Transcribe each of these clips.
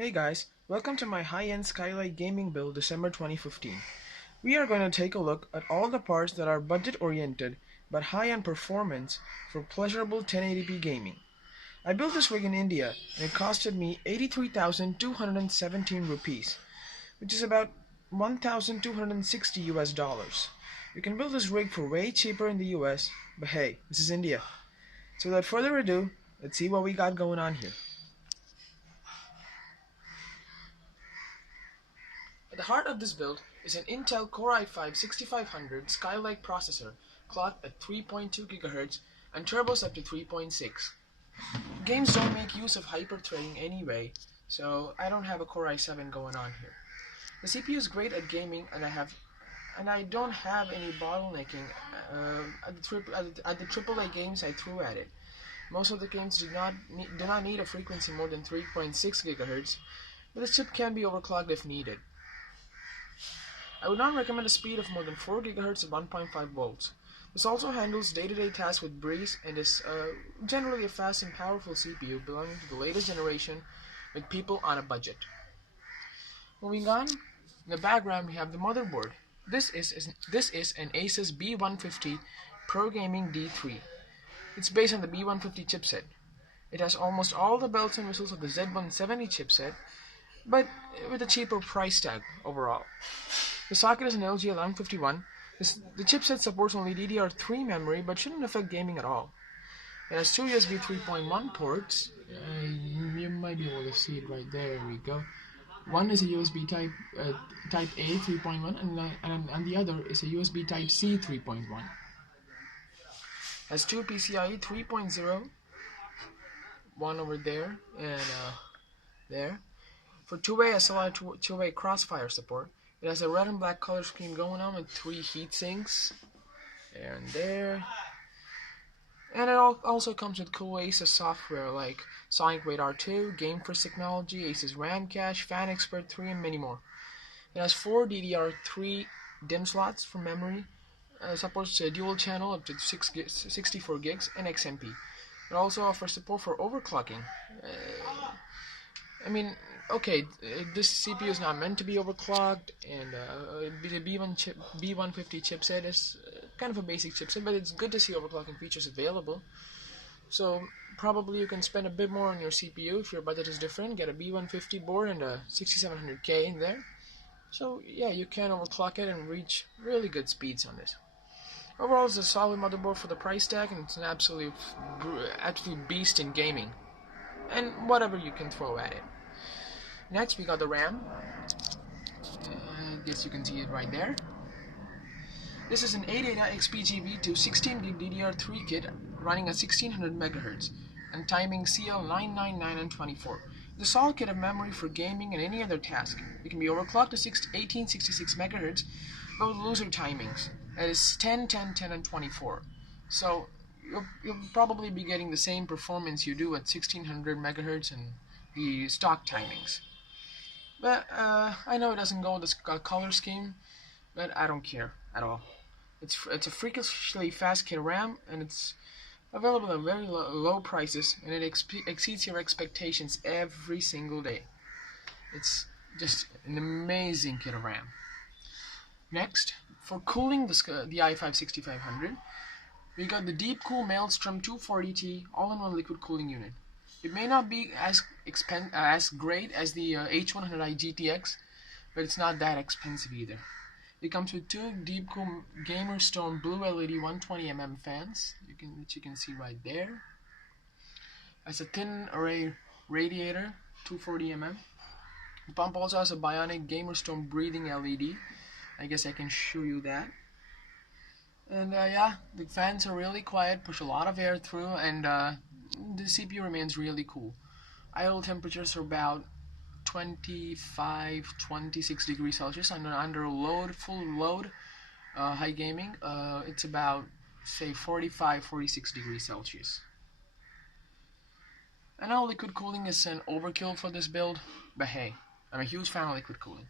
Hey guys, welcome to my high-end Skylight gaming build December 2015. We are going to take a look at all the parts that are budget-oriented but high-end performance for pleasurable 1080p gaming. I built this rig in India and it costed me 83,217 rupees, which is about 1,260 US dollars. You can build this rig for way cheaper in the US, but hey, this is India. So without further ado, let's see what we got going on here. At the heart of this build is an Intel Core i5-6500 Skylake processor clocked at 3.2 GHz and turbos up to 3.6. Games don't make use of hyper-threading anyway, so I don't have a Core i7 going on here. The CPU is great at gaming, and I don't have any bottlenecking at the AAA games I threw at it. Most of the games do not need a frequency more than 3.6 GHz, but the chip can be overclocked if needed. I would not recommend a speed of more than 4 GHz at 1.5 volts. This also handles day-to-day tasks with breeze and is generally a fast and powerful CPU belonging to the latest generation with people on a budget. Moving on, in the background we have the motherboard. This is an Asus B150 Pro Gaming D3. It's based on the B150 chipset. It has almost all the bells and whistles of the Z170 chipset, but with a cheaper price tag overall. The socket is an LG 1151. The chipset supports only DDR3 memory, but shouldn't affect gaming at all. It has two USB 3.1 ports. You might be able to see it right there. There we go. One is a USB Type A 3.1, and the other is a USB Type C 3.1. Has two PCIe 3.0, one over there and there. For two-way SLI two-way crossfire support. It has a red and black color scheme going on with 3 heat sinks there and there. And it also comes with cool Asus software like Sonic Radar 2, Game First Technology, Asus RAM Cache, Fan Expert 3, and many more. It has 4 DDR3 DIMM slots for memory. Supports a dual channel up to 64 gigs and XMP. It also offers support for overclocking. Okay, this CPU is not meant to be overclocked, and the B150 chipset is kind of a basic chipset, but it's good to see overclocking features available. So probably you can spend a bit more on your CPU if your budget is different. Get a B150 board and a 6700K in there. So yeah, you can overclock it and reach really good speeds on this. Overall, it's a solid motherboard for the price tag, and it's an absolute beast in gaming, and whatever you can throw at it. Next, we got the RAM. I guess you can see it right there. This is an ADATA XPGV to 16GB DDR3 kit running at 1600 MHz and timing CL999 and 24. The solid kit of memory for gaming and any other task. It can be overclocked to 1866 MHz, but with looser timings. That is 10, 10, 10, and 24. So you'll probably be getting the same performance you do at 1600 MHz and the stock timings. But I know it doesn't go with the color scheme, but I don't care at all. It's a freakishly fast kit of RAM, and it's available at very low prices, and it exceeds your expectations every single day. It's just an amazing kit of RAM. Next, for cooling the i5-6500, we got the Deepcool Maelstrom 240T all-in-one liquid cooling unit. It may not be as great as the H100i GTX, but it's not that expensive either. It comes with two Deepcool Gamerstone blue LED 120mm fans, which you can see right there. Has a thin array radiator, 240mm. The pump also has a bionic Gamerstone breathing LED. I guess I can show you that. And yeah, the fans are really quiet, push a lot of air through, and the CPU remains really cool. Idle temperatures are about 25, 26 degrees Celsius. Under full load, high gaming, it's about, say, 45, 46 degrees Celsius. I know liquid cooling is an overkill for this build, but hey, I'm a huge fan of liquid cooling.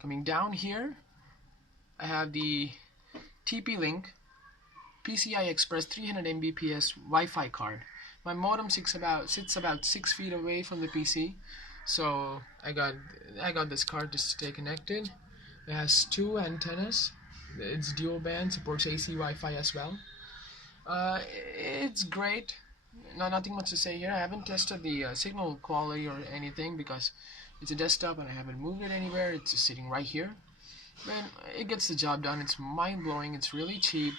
Coming down here, I have the TP-Link PCI Express 300 Mbps Wi-Fi card. My modem sits about 6 feet away from the PC, So I got this card to stay connected. It has two antennas. It's dual band, supports AC Wi-Fi as well. It's great. No, nothing much to say here. I haven't tested the signal quality or anything because it's a desktop and I haven't moved it anywhere. It's just sitting right here. But it gets the job done. It's mind-blowing. It's really cheap,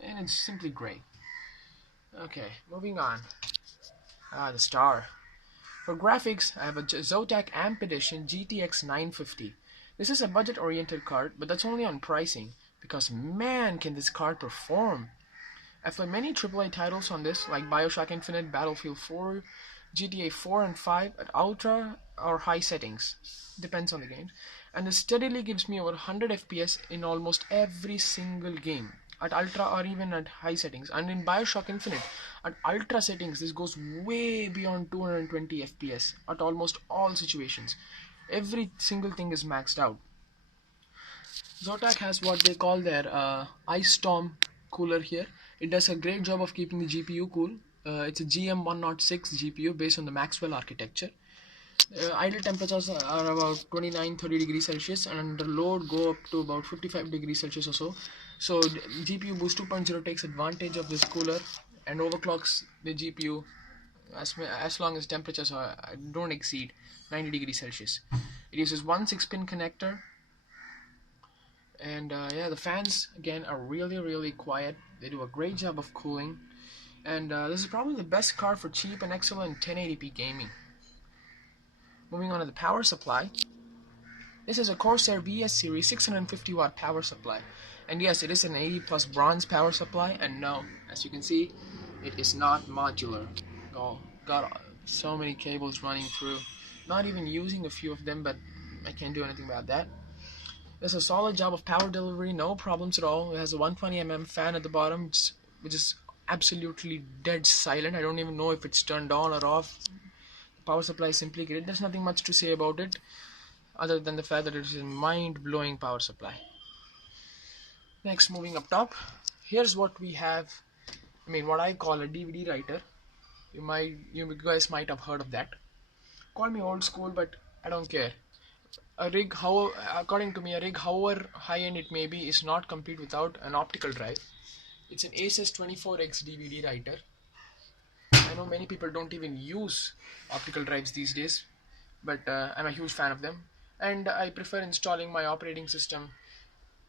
and it's simply great. Okay, moving on. The star. For graphics, I have a Zotac Amp Edition GTX 950. This is a budget-oriented card, but that's only on pricing, because man can this card perform. I've played many AAA titles on this, like Bioshock Infinite, Battlefield 4, GTA 4 and 5 at ultra or high settings. Depends on the game. And it steadily gives me over 100 FPS in almost every single game. At ultra or even at high settings. And in Bioshock Infinite, at ultra settings, this goes way beyond 220 FPS at almost all situations. Every single thing is maxed out. Zotac has what they call their Ice Storm cooler here. It does a great job of keeping the GPU cool. It's a GM106 GPU based on the Maxwell architecture. Idle temperatures are about 29-30 degrees Celsius, and under load go up to about 55 degrees Celsius or so. So GPU Boost 2.0 takes advantage of this cooler and overclocks the GPU as long as temperatures don't exceed 90 degrees Celsius. It uses one 6-pin connector, and yeah, the fans again are really quiet. They do a great job of cooling, and this is probably the best card for cheap and excellent 1080p gaming. Moving on to the power supply. This is a Corsair VS Series 650 watt power supply, and yes, it is an 80 plus bronze power supply, and no, as you can see, it is not modular. Oh, got so many cables running through, not even using a few of them, but I can't do anything about that. It does a solid job of power delivery, no problems at all. It has a 120mm fan at the bottom, which is absolutely dead silent. I don't even know if it's turned on or off. Power supply is simply great. There's nothing much to say about it other than the fact that it is a mind-blowing power supply. Next, moving up top, here's what we have. What I call a DVD writer. You guys might have heard of that. Call me old school, but I don't care. A rig, according to me, however high-end it may be, is not complete without an optical drive. It's an Asus 24X DVD writer. I know many people don't even use optical drives these days, but I'm a huge fan of them, and I prefer installing my operating system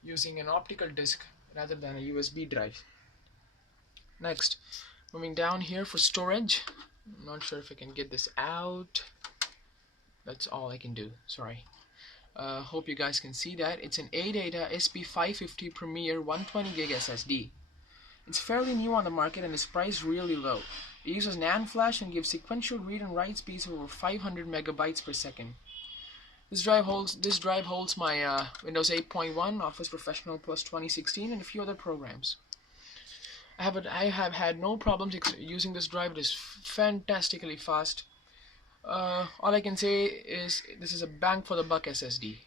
using an optical disc rather than a USB drive. Next, moving down here for storage. I'm not sure if I can get this out. That's all I can do, sorry. Hope you guys can see that. It's an ADATA SP550 Premier 120GB SSD. It's fairly new on the market and is priced really low. It uses NAND flash and gives sequential read and write speeds of over 500 megabytes per second. This drive holds my Windows 8.1, Office Professional Plus 2016, and a few other programs. I have had no problems using this drive. It is fantastically fast. All I can say is this is a bang for the buck SSD.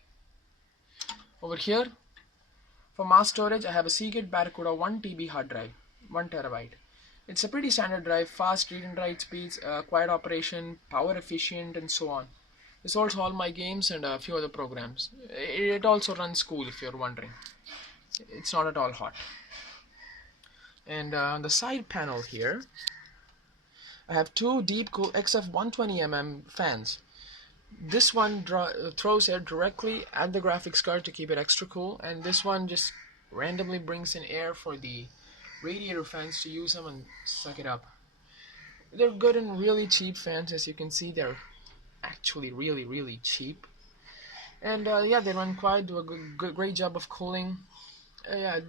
Over here, for mass storage, I have a Seagate Barracuda 1TB hard drive, 1 terabyte. It's a pretty standard drive, fast read and write speeds, quiet operation, power efficient, and so on. This holds all my games and a few other programs. It also runs cool, if you're wondering. It's not at all hot. And on the side panel here, I have two Deepcool XF120mm fans. This one throws air directly at the graphics card to keep it extra cool, and this one just randomly brings in air for the radiator fans to use them and suck it up. They're good and really cheap fans. As you can see, they're actually really cheap, and yeah, they run quiet, do a great job of cooling. Yeah,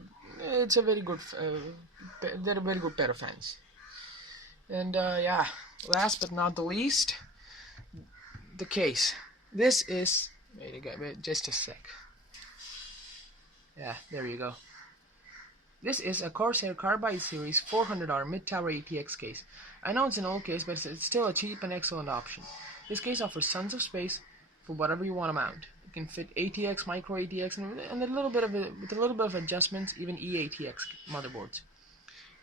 it's a very good they're a very good pair of fans. And yeah, last but not the least, the case. This is wait just a sec. Yeah, there you go. This is a Corsair Carbide Series 400R mid-tower ATX case. I know it's an old case, but it's still a cheap and excellent option. This case offers tons of space for whatever you want to mount. It can fit ATX, micro ATX, and with a little bit of adjustments, even eATX motherboards.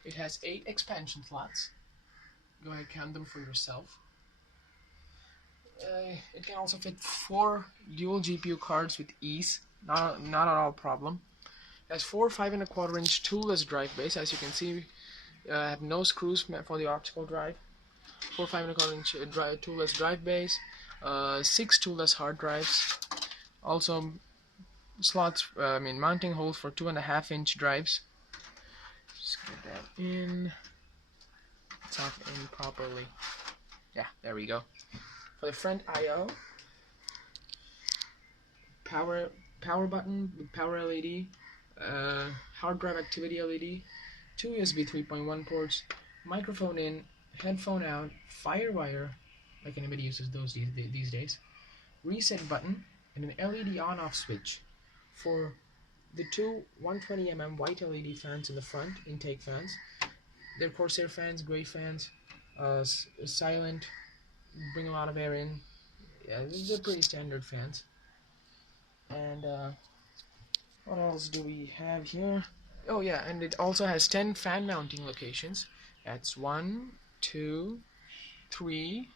It has 8 expansion slots. Go ahead, count them for yourself. It can also fit 4 dual GPU cards with ease. Not at all problem. It has 4 5.25-inch toolless drive base. As you can see, I have no screws for the optical drive. 4 5.25-inch toolless drive base. 6 toolless hard drives. Also slots, mounting holes for 2.5-inch drives. Just get that in. It's not in properly. Yeah, there we go. For the front I/O, power button with power LED, hard drive activity LED, 2 USB 3.1 ports, microphone in, headphone out, FireWire, like anybody uses those these days, reset button, and an LED on-off switch for the two 120mm white LED fans in the front, intake fans. They're Corsair fans, gray fans, silent, bring a lot of air in. Yeah, they're pretty standard fans. And what else do we have here? Oh yeah, and it also has 10 fan mounting locations. That's 1, 2, 3,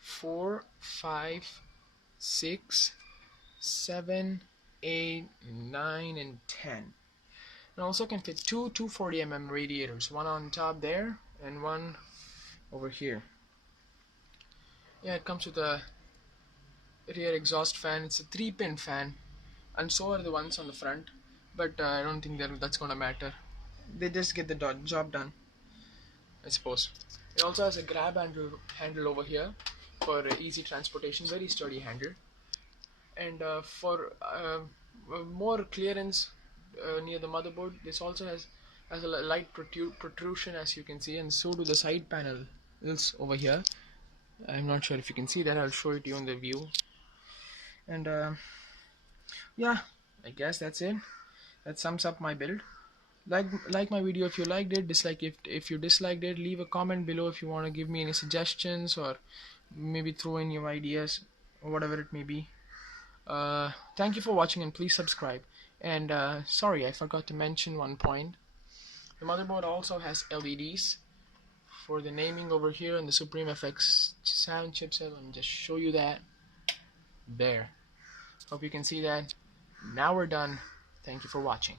4, 5, 6, 7, 8, 9, and 10. It also can fit two 240mm radiators, one on top there and one over here. Yeah, it comes with a rear exhaust fan. It's a 3-pin fan, and so are the ones on the front, but I don't think that's gonna matter. They just get the job done, I suppose. It also has a grab handle over here for easy transportation, very sturdy handle. And for more clearance near the motherboard, this also has a light protrusion, as you can see, and so do the side panels over here. I'm not sure if you can see that. I'll show it to you in the view. And yeah, I guess that's it. That sums up my build. Like my video if you liked it. Dislike if you disliked it. Leave a comment below if you want to give me any suggestions, or maybe throw in your ideas or whatever it may be. Thank you for watching, and please subscribe. And sorry, I forgot to mention one point. The motherboard also has LEDs for the naming over here, and the Supreme FX sound chipset. Let me just show you that. There. Hope you can see that. Now we're done. Thank you for watching.